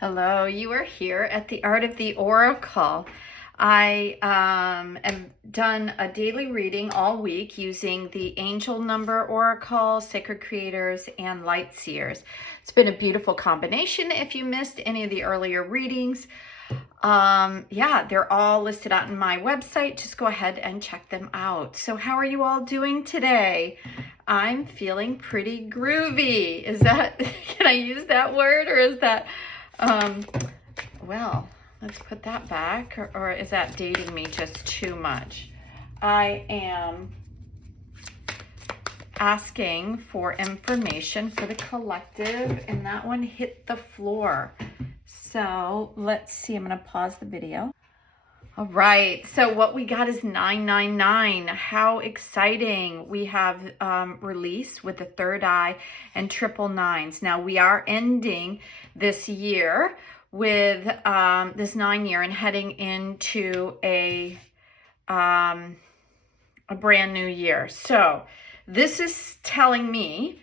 Hello, you are here at the Art of the Oracle. I have done a daily reading all week using the Angel Number Oracle, Sacred Creators, and Light Seers. It's been a beautiful combination. If you missed any of the earlier readings, yeah, they're all listed out on my website. Just go ahead and check them out. So how are you all doing today? I'm feeling pretty groovy. Is that, can I use that word, or is that... well, let's put that back, or is that dating me just too much? I am asking for information for the collective, and that one hit the floor. So let's see, I'm going to pause the video. All right, so what we got is 999. How exciting. We have release with the third eye and triple nines. Now we are ending this year with this 9 year and heading into a brand new year. So this is telling me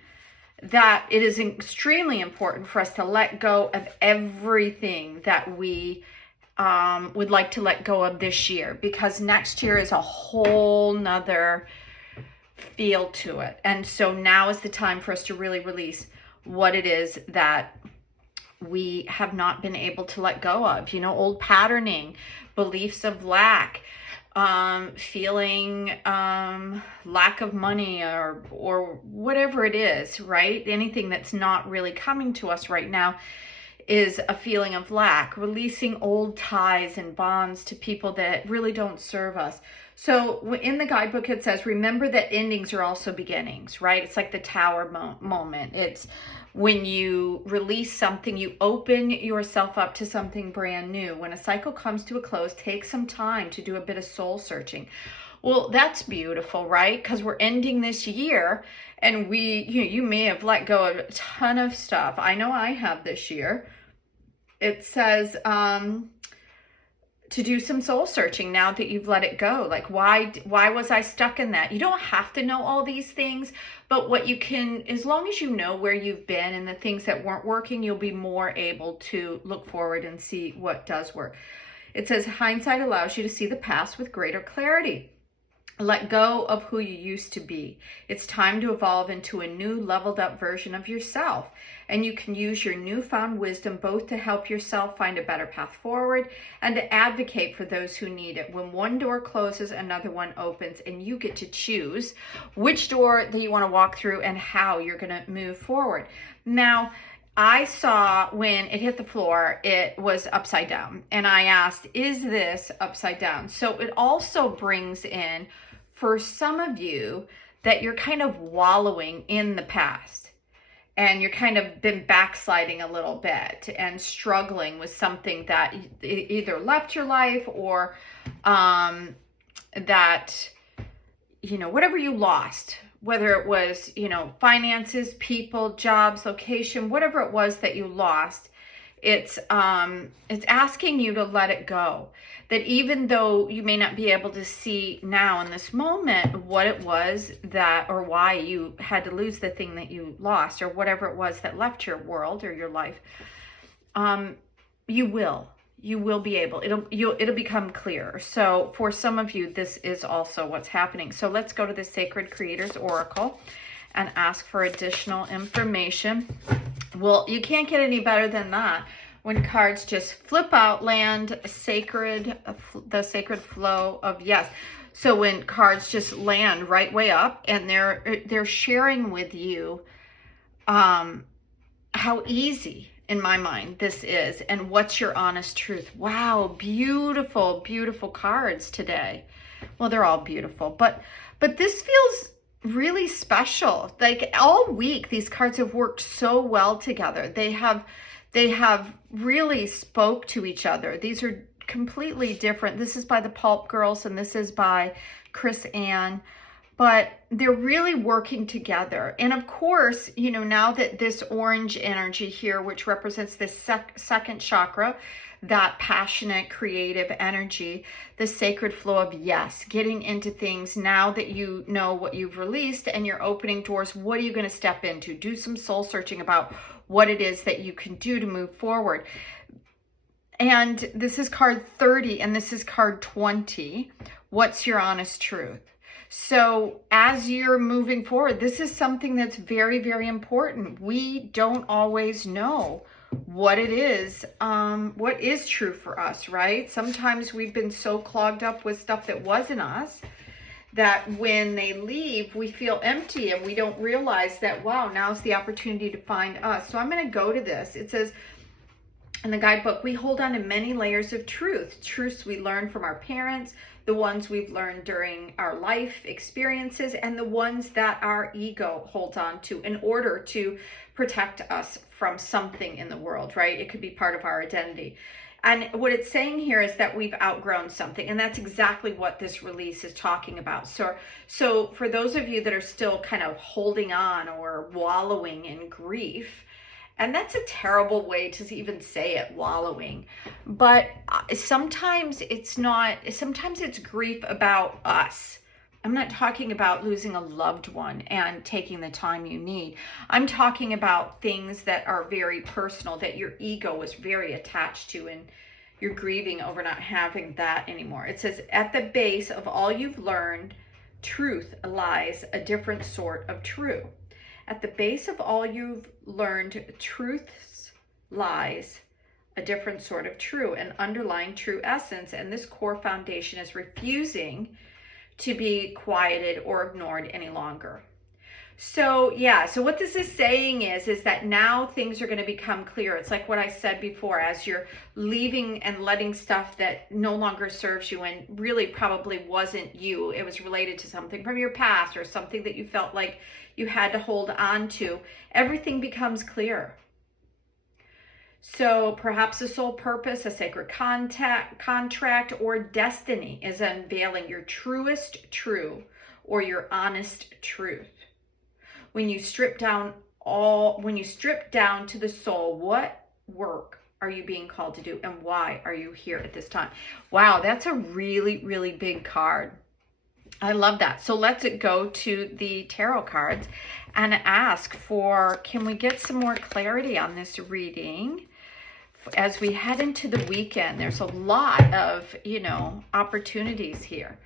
that it is extremely important for us to let go of everything that we would like to let go of this year, because next year is a whole nother feel to it. And so now is the time for us to really release what it is that we have not been able to let go of. You know, old patterning, beliefs of lack, feeling lack of money, or whatever it is, right? Anything that's not really coming to us right now is a feeling of lack, releasing old ties and bonds to people that really don't serve us. So in the guidebook, it says, remember that endings are also beginnings, right? It's like the tower moment. It's when you release something, you open yourself up to something brand new. When a cycle comes to a close, take some time to do a bit of soul searching. Well, that's beautiful, right? Because we're ending this year, and you may have let go of a ton of stuff. I know I have this year. It says to do some soul searching now that you've let it go. Like, why was I stuck in that? You don't have to know all these things, but what you can, as long as you know where you've been and the things that weren't working, you'll be more able to look forward and see what does work. It says hindsight allows you to see the past with greater clarity. Let go of who you used to be. It's time to evolve into a new leveled up version of yourself. And you can use your newfound wisdom both to help yourself find a better path forward and to advocate for those who need it. When one door closes, another one opens, and you get to choose which door that you want to walk through and how you're going to move forward. Now, I saw when it hit the floor, it was upside down. And I asked, is this upside down? So it also brings in, for some of you, that you're kind of wallowing in the past. And you're kind of been backsliding a little bit and struggling with something that either left your life or that, you know, whatever you lost. Whether it was, you know, finances, people, jobs, location, whatever it was that you lost, it's asking you to let it go. That even though you may not be able to see now in this moment what it was that, or why you had to lose the thing that you lost, or whatever it was that left your world or your life, you will be able, it'll become clear. So for some of you, this is also what's happening. So let's go to the Sacred Creators Oracle and ask for additional information. Well, you can't get any better than that when cards just flip out, land sacred, the sacred flow of yes. So when cards just land right way up, and they're sharing with you how easy, in my mind, this is, and what's your honest truth. Wow, beautiful, beautiful cards today. Well, they're all beautiful, but this feels really special. Like all week, these cards have worked so well together. They have really spoke to each other. These are completely different. This is by the Pulp girls, and this is by Chris Ann. But they're really working together. And of course, you know, now that this orange energy here, which represents this second chakra, that passionate, creative energy, the sacred flow of yes, getting into things now that you know what you've released and you're opening doors, what are you going to step into? Do some soul searching about what it is that you can do to move forward. And this is card 30 and this is card 20. What's your honest truth? So as you're moving forward, this is something that's very, very important. We don't always know what it is, what is true for us, right? Sometimes we've been so clogged up with stuff that wasn't us that when they leave, we feel empty and we don't realize that, wow, now's the opportunity to find us. So I'm going to go to this. It says, in the guidebook, we hold on to many layers of truths we learn from our parents, the ones we've learned during our life experiences, and the ones that our ego holds on to in order to protect us from something in the world, right? It could be part of our identity. And what it's saying here is that we've outgrown something, and that's exactly what this release is talking about. So for those of you that are still kind of holding on or wallowing in grief, and that's a terrible way to even say it, wallowing. But sometimes it's not, sometimes it's grief about us. I'm not talking about losing a loved one and taking the time you need. I'm talking about things that are very personal, that your ego is very attached to, and you're grieving over not having that anymore. It says, at the base of all you've learned, truth lies a different sort of true. At the base of all you've learned, truths lies a different sort of true, an underlying true essence, and this core foundation is refusing to be quieted or ignored any longer. So yeah, so what this is saying is that now things are going to become clear. It's like what I said before, as you're leaving and letting stuff that no longer serves you and really probably wasn't you. It was related to something from your past or something that you felt like you had to hold on to. Everything becomes clear. So perhaps a soul purpose, a sacred contract, or destiny is unveiling your truest true or your honest truth. When you strip down to the soul, what work are you being called to do, and why are you here at this time? Wow, that's a really, really big card. I love that. So let's go to the tarot cards and ask for, can we get some more clarity on this reading? As we head into the weekend, there's a lot of, opportunities here.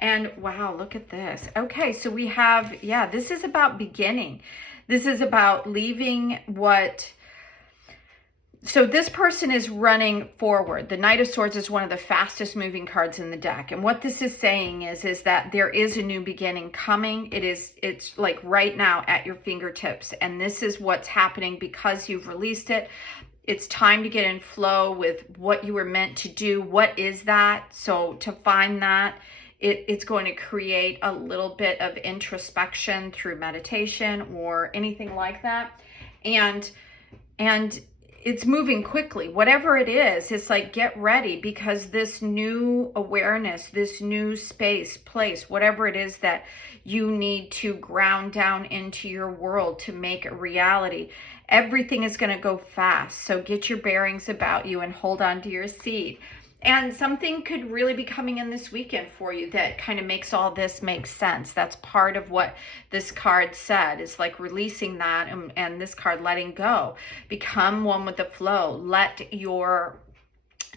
And wow, look at this. Okay, so we have, this is about beginning. This is about leaving so this person is running forward. The Knight of Swords is one of the fastest moving cards in the deck. And what this is saying is that there is a new beginning coming. It's like right now at your fingertips. And this is what's happening because you've released it. It's time to get in flow with what you were meant to do. What is that? So to find that, it's going to create a little bit of introspection through meditation or anything like that. And it's moving quickly. Whatever it is, it's like, get ready, because this new awareness, this new space, place, whatever it is that you need to ground down into your world to make a reality, everything is going to go fast. So get your bearings about you and hold on to your seat. And something could really be coming in this weekend for you that kind of makes all this make sense. That's part of what this card said, is like releasing that, and this card letting go. Become one with the flow. Let your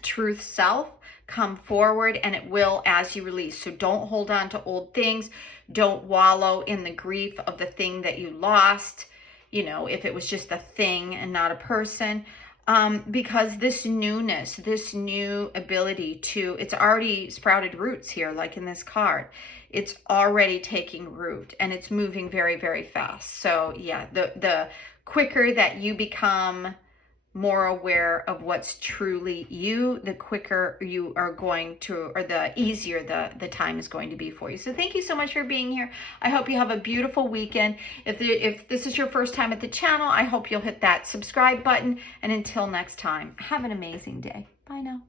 truth self come forward, and it will as you release. So don't hold on to old things. Don't wallow in the grief of the thing that you lost, if it was just a thing and not a person. Because this newness, this new ability it's already sprouted roots here, like in this card. It's already taking root, and it's moving very, very fast. So yeah, the quicker that you become more aware of what's truly you, the quicker you are going to, or the easier the time is going to be for you. So thank you so much for being here. I hope you have a beautiful weekend. If this is your first time at the channel, I hope you'll hit that subscribe button. And until next time, have an amazing day. Bye now.